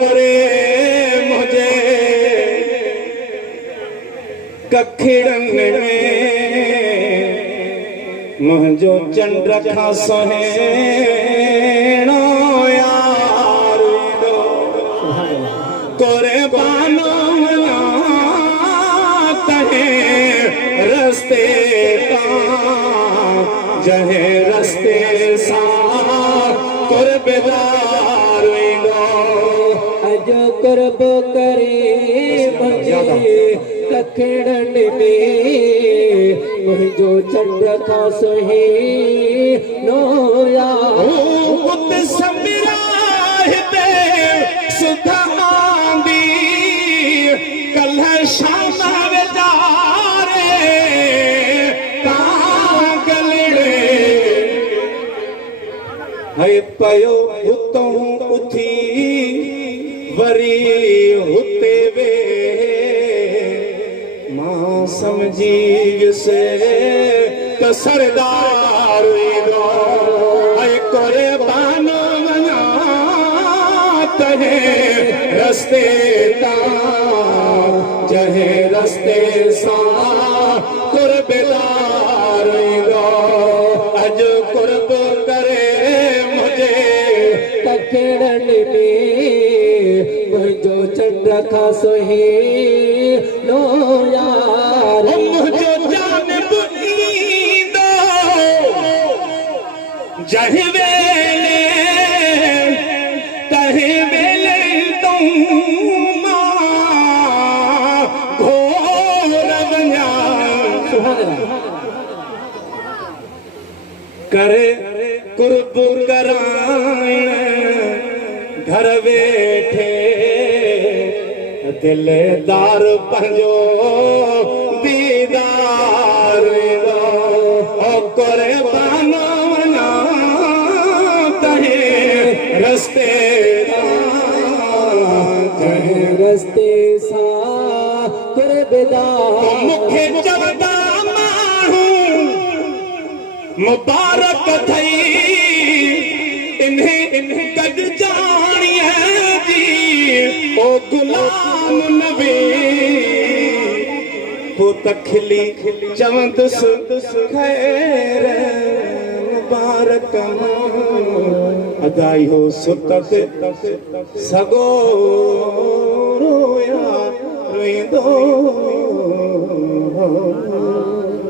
करे मुझे कखिड़न में मुझो चंद्र खा सुहेणो यार करे बानो तहे रस्ते का जहे रस्ते सा कुर्बदार अजो कुर्ब करे मुझे कखिड़न में मुझो चंद्र खा सुहेणो यार उत समिरा हिते सुधा आंदी कल शाम वेदारे कागलड़े है पयो हुतों उथी वरी हुते वे मां समझी से त सरदार ऐ करे बानो मना तहे रस्ते ता जहे रस्ते सा कुर्बदार अज कुर्ब करे मुझे कखिड़न में मुझो चंद्र खा सुहेणो यार मुझो जानिब ईंदो जहि वेले तहि वेले तूं मां घोर वञा करे कुर्ब कराइण घर वेठे दिलदार पंहिंजो दीदार करे बानो वञा तहे रस्ते रस्ते सा कुर्बदार मूंखे चवंदा माण्हू मुबारक थई इन्हें कद जानिए जी ओ गुलाम नबी पुत खिली चवंदुस खैर मुबारक अदाई हो सुतत सगो रोया रोईंदो